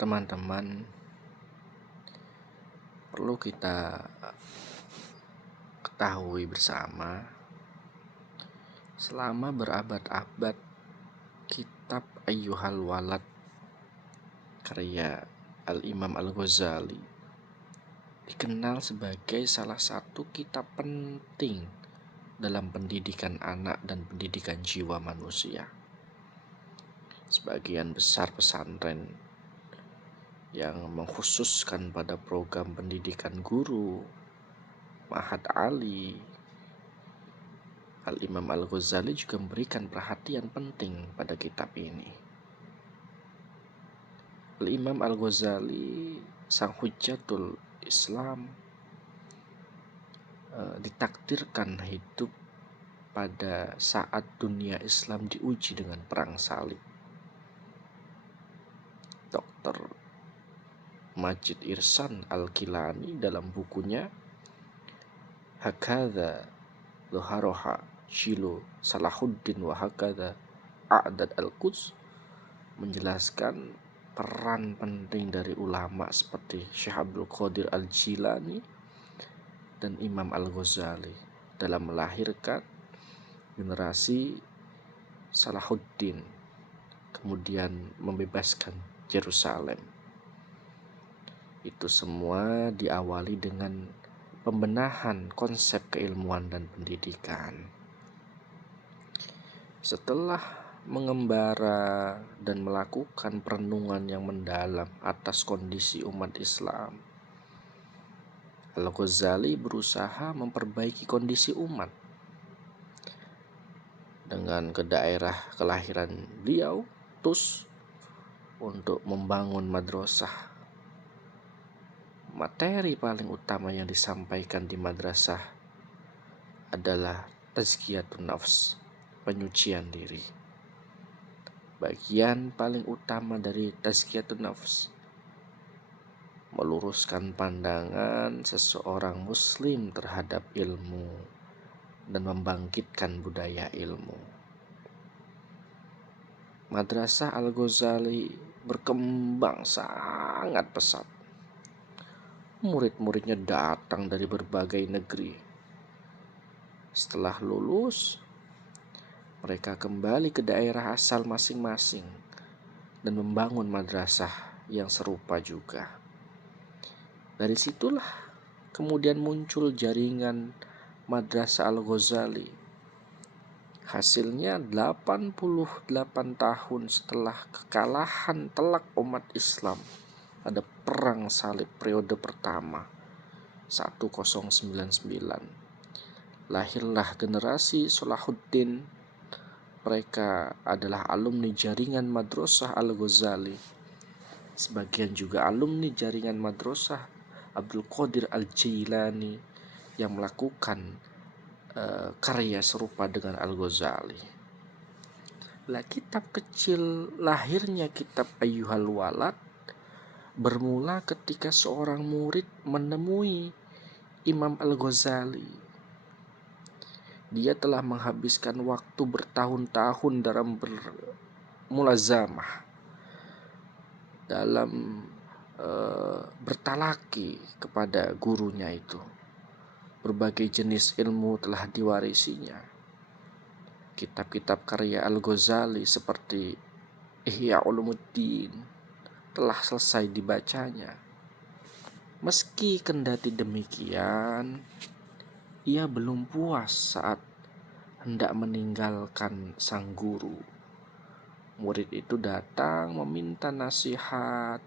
Teman-teman, perlu kita ketahui bersama, selama berabad-abad kitab Ayyuhal Walad karya Al-Imam Al-Ghazali dikenal sebagai salah satu kitab penting dalam pendidikan anak dan pendidikan jiwa manusia. Sebagian besar pesantren yang mengkhususkan pada program pendidikan guru, Ma'had Ali, Al-Imam Al-Ghazali juga memberikan perhatian penting pada kitab ini. Al-Imam Al-Ghazali, sang Hujjatul Islam, ditakdirkan hidup pada saat dunia Islam diuji dengan perang salib. Dr. Majid Irsan Al-Kilani dalam bukunya Hakadha Luharoha Shilu Salahuddin wa Hakadha A'dad Al-Quds menjelaskan peran penting dari ulama seperti Syekh Abdul Qadir Al-Jilani dan Imam Al-Ghazali dalam melahirkan generasi Salahuddin, kemudian membebaskan Yerusalem. Itu semua diawali dengan pembenahan konsep keilmuan dan pendidikan. Setelah mengembara dan melakukan perenungan yang mendalam atas kondisi umat Islam, Al-Ghazali berusaha memperbaiki kondisi umat dengan ke daerah kelahiran beliau, Tus, untuk membangun madrasah. Materi paling utama yang disampaikan di madrasah adalah tazkiyatun nafs, penyucian diri. Bagian paling utama dari tazkiyatun nafs meluruskan pandangan seseorang muslim terhadap ilmu dan membangkitkan budaya ilmu. Madrasah Al-Ghazali berkembang sangat pesat. Murid-muridnya datang dari berbagai negeri. Setelah lulus, mereka kembali ke daerah asal masing-masing dan membangun madrasah yang serupa juga. Dari situlah kemudian muncul jaringan Madrasah Al-Ghazali. Hasilnya 88 tahun setelah kekalahan telak umat Islam pada perang salib periode pertama 1099. Lahirlah generasi Salahuddin. Mereka adalah alumni jaringan Madrasah Al-Ghazali. Sebagian juga alumni jaringan Madrasah Abdul Qadir Al-Jilani yang melakukan karya serupa dengan Al-Ghazali. Kitab kecil lahirnya kitab Ayyuhal Walad bermula ketika seorang murid menemui Imam Al-Ghazali. Dia telah menghabiskan waktu bertahun-tahun dalam mulazamah, dalam bertalaki kepada gurunya itu. Berbagai jenis ilmu telah diwarisinya. Kitab-kitab karya Al-Ghazali seperti Ihya Ulumuddin telah selesai dibacanya. Meski kendati demikian, ia belum puas saat hendak meninggalkan sang guru. Murid itu datang meminta nasihat,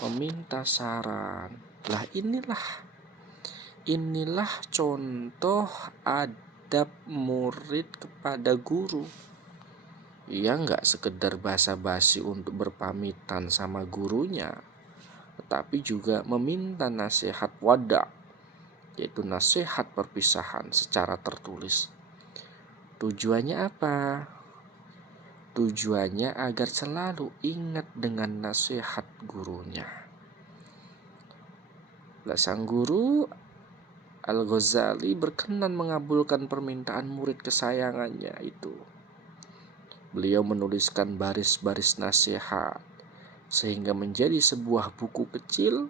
meminta saran. Inilah contoh adab murid kepada guru. Ia gak sekedar basa-basi untuk berpamitan sama gurunya, tetapi juga meminta nasihat wada', yaitu nasihat perpisahan secara tertulis. Tujuannya apa? Tujuannya agar selalu ingat dengan nasihat gurunya. Sang guru Al-Ghazali berkenan mengabulkan permintaan murid kesayangannya itu. Beliau menuliskan baris-baris nasihat sehingga menjadi sebuah buku kecil.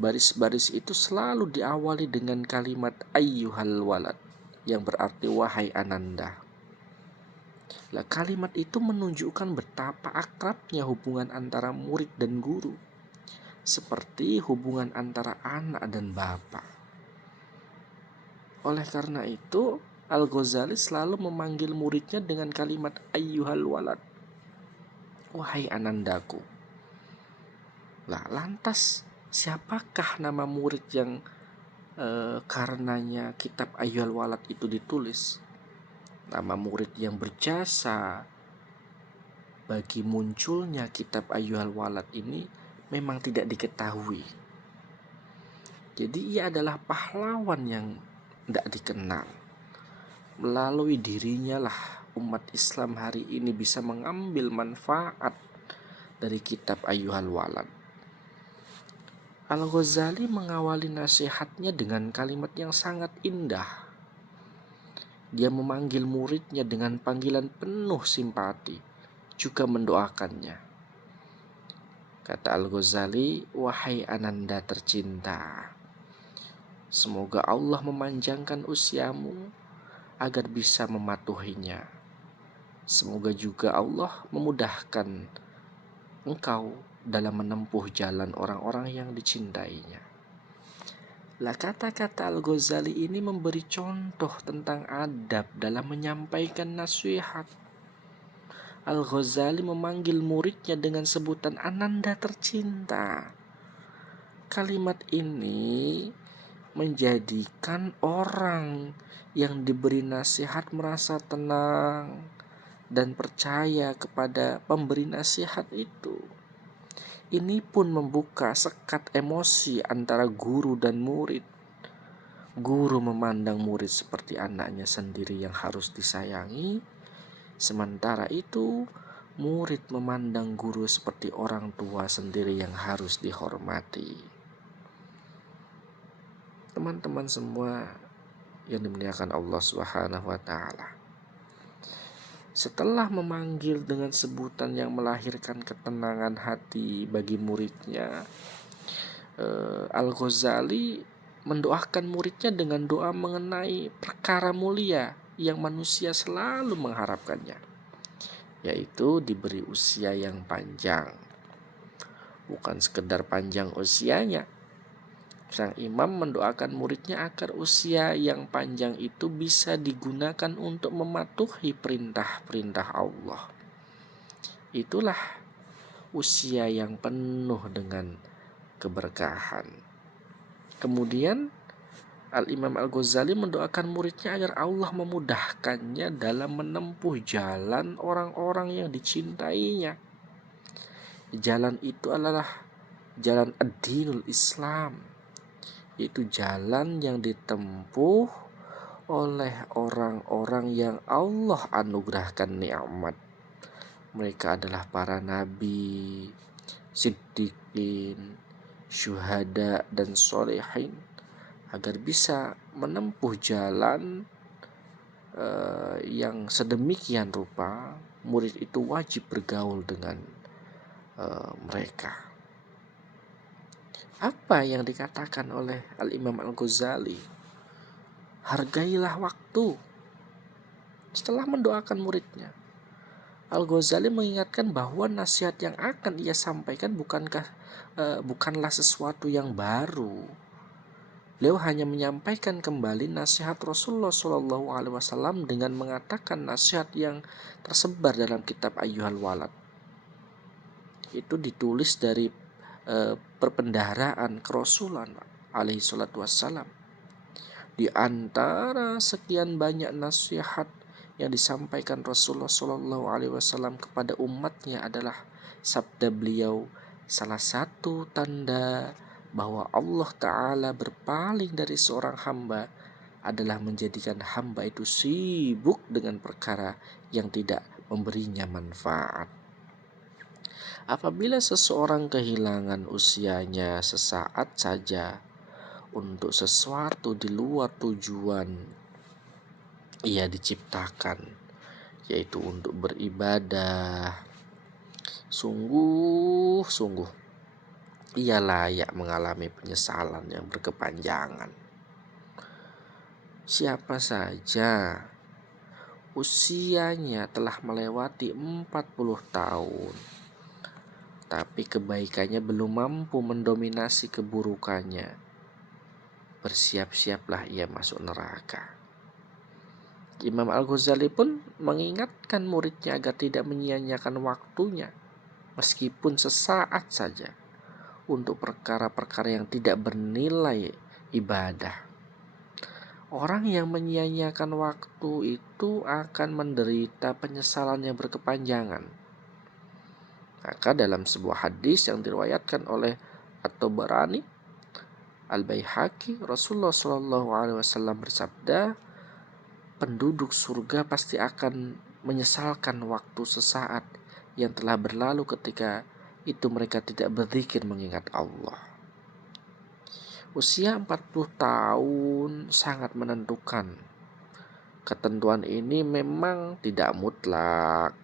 Baris-baris itu selalu diawali dengan kalimat ayyuhal walad, yang berarti wahai ananda. Lah, kalimat itu menunjukkan betapa akrabnya hubungan antara murid dan guru, seperti hubungan antara anak dan bapak. Oleh karena itu, Al-Ghazali selalu memanggil muridnya dengan kalimat ayyuhal walad, wahai anandaku. Lah, lantas siapakah nama murid yang karenanya kitab Ayyuhal Walad itu ditulis? Nama murid yang berjasa bagi munculnya kitab Ayyuhal Walad ini memang tidak diketahui. Jadi ia adalah pahlawan yang tidak dikenal. Melalui dirinya lah umat Islam hari ini bisa mengambil manfaat dari kitab Ayyuhal Walad. Al-Ghazali mengawali nasihatnya dengan kalimat yang sangat indah. Dia memanggil muridnya dengan panggilan penuh simpati, juga mendoakannya. Kata Al-Ghazali, wahai ananda tercinta, semoga Allah memanjangkan usiamu agar bisa mematuhinya. Semoga juga Allah memudahkan engkau dalam menempuh jalan orang-orang yang dicintainya. Lah, kata-kata Al-Ghazali ini memberi contoh tentang adab dalam menyampaikan nasihat. Al-Ghazali memanggil muridnya dengan sebutan ananda tercinta. Kalimat ini menjadikan orang yang diberi nasihat merasa tenang dan percaya kepada pemberi nasihat itu. Ini pun membuka sekat emosi antara guru dan murid. Guru memandang murid seperti anaknya sendiri yang harus disayangi, sementara itu murid memandang guru seperti orang tua sendiri yang harus dihormati. Teman-teman semua yang dimuliakan Allah Subhanahu wa taala, setelah memanggil dengan sebutan yang melahirkan ketenangan hati bagi muridnya, Al-Ghazali mendoakan muridnya dengan doa mengenai perkara mulia yang manusia selalu mengharapkannya, yaitu diberi usia yang panjang. Bukan sekedar panjang usianya, sang imam mendoakan muridnya agar usia yang panjang itu bisa digunakan untuk mematuhi perintah-perintah Allah. Itulah usia yang penuh dengan keberkahan. Kemudian Al-Imam Al-Ghazali mendoakan muridnya agar Allah memudahkannya dalam menempuh jalan orang-orang yang dicintainya. Jalan itu adalah jalan ad-dinul Islam, yaitu jalan yang ditempuh oleh orang-orang yang Allah anugerahkan nikmat. Mereka adalah para nabi, siddiqin, syuhada, dan solehin. Agar bisa menempuh jalan yang sedemikian rupa, murid itu wajib bergaul dengan mereka. Apa yang dikatakan oleh Al-Imam Al-Ghazali? Hargailah waktu. Setelah mendoakan muridnya, Al-Ghazali mengingatkan bahwa nasihat yang akan ia sampaikan bukanlah sesuatu yang baru. Beliau hanya menyampaikan kembali nasihat Rasulullah SAW dengan mengatakan nasihat yang tersebar dalam kitab Ayyuhal Walad. Itu ditulis dari perbendaharaan kerasulan alaihi salatu wassalam. Di antara sekian banyak nasihat yang disampaikan Rasulullah SAW kepada umatnya adalah sabda beliau, salah satu tanda bahwa Allah Ta'ala berpaling dari seorang hamba adalah menjadikan hamba itu sibuk dengan perkara yang tidak memberinya manfaat. Apabila seseorang kehilangan usianya sesaat saja untuk sesuatu di luar tujuan ia diciptakan, yaitu untuk beribadah, sungguh sungguh-sungguh, ia layak mengalami penyesalan yang berkepanjangan. Siapa saja usianya telah melewati 40 tahun, tapi kebaikannya belum mampu mendominasi keburukannya, bersiap-siaplah ia masuk neraka. Imam Al-Ghazali pun mengingatkan muridnya agar tidak menyia-nyiakan waktunya, meskipun sesaat saja, untuk perkara-perkara yang tidak bernilai ibadah. Orang yang menyia-nyiakan waktu itu akan menderita penyesalan yang berkepanjangan. Maka dalam sebuah hadis yang diriwayatkan oleh At-Tabarani, Al-Baihaqi, Rasulullah SAW bersabda, penduduk surga pasti akan menyesalkan waktu sesaat yang telah berlalu ketika itu mereka tidak berzikir mengingat Allah. Usia 40 tahun sangat menentukan. Ketentuan ini memang tidak mutlak.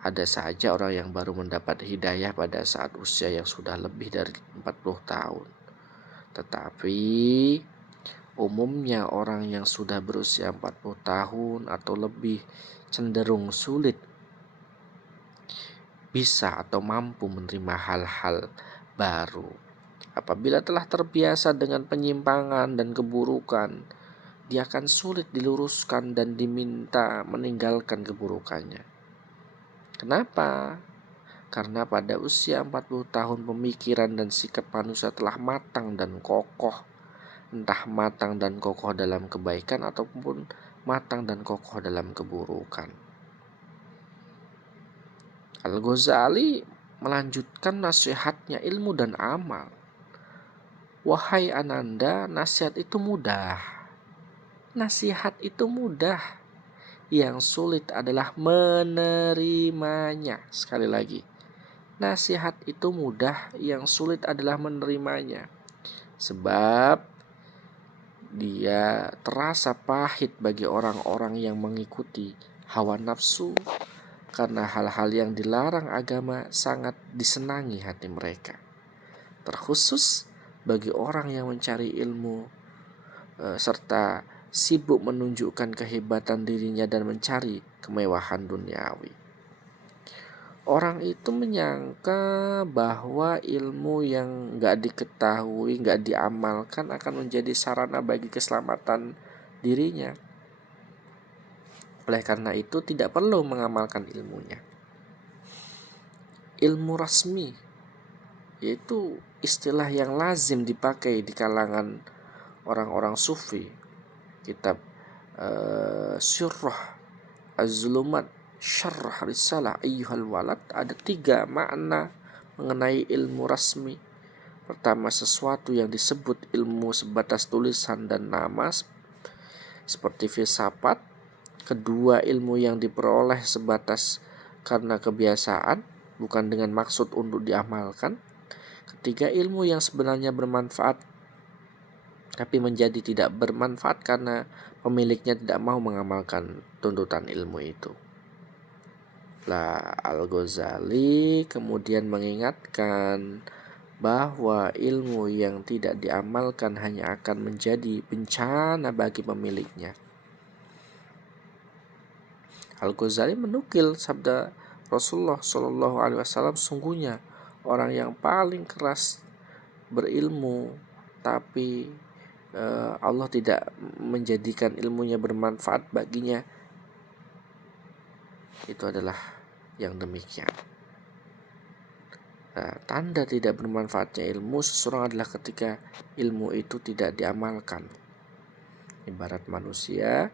Ada saja orang yang baru mendapat hidayah pada saat usia yang sudah lebih dari 40 tahun. Tetapi umumnya orang yang sudah berusia 40 tahun atau lebih cenderung sulit bisa atau mampu menerima hal-hal baru. Apabila telah terbiasa dengan penyimpangan dan keburukan, dia akan sulit diluruskan dan diminta meninggalkan keburukannya. Kenapa? Karena pada usia 40 tahun pemikiran dan sikap manusia telah matang dan kokoh. Entah matang dan kokoh dalam kebaikan ataupun matang dan kokoh dalam keburukan. Al-Ghazali melanjutkan nasihatnya ilmu dan amal. Wahai Ananda, nasihat itu mudah. Nasihat itu mudah. Yang sulit adalah menerimanya. Sekali lagi, nasihat itu mudah, yang sulit adalah menerimanya. Sebab dia terasa pahit bagi orang-orang yang mengikuti hawa nafsu, karena hal-hal yang dilarang agama sangat disenangi hati mereka. Terkhusus bagi orang yang mencari ilmu serta sibuk menunjukkan kehebatan dirinya dan mencari kemewahan duniawi. Orang itu menyangka bahwa ilmu yang gak diketahui, gak diamalkan akan menjadi sarana bagi keselamatan dirinya. Oleh karena itu tidak perlu mengamalkan ilmunya. Ilmu rasmi, yaitu istilah yang lazim dipakai di kalangan orang-orang sufi. Kitab Syurrah Az-Zulumat Syarah Risalah Ayyuhal Walad, ada 3 makna mengenai ilmu rasmi. Pertama, sesuatu yang disebut ilmu sebatas tulisan dan nama seperti filsafat. Kedua, ilmu yang diperoleh sebatas karena kebiasaan, bukan dengan maksud untuk diamalkan. Ketiga, ilmu yang sebenarnya bermanfaat tapi menjadi tidak bermanfaat karena pemiliknya tidak mau mengamalkan tuntutan ilmu itu. Al-Ghazali kemudian mengingatkan bahwa ilmu yang tidak diamalkan hanya akan menjadi bencana bagi pemiliknya. Al-Ghazali menukil sabda Rasulullah SAW, sungguhnya orang yang paling keras berilmu tapi Allah tidak menjadikan ilmunya bermanfaat baginya, itu adalah yang demikian. Tanda tidak bermanfaatnya ilmu seseorang adalah ketika ilmu itu tidak diamalkan. Ibarat manusia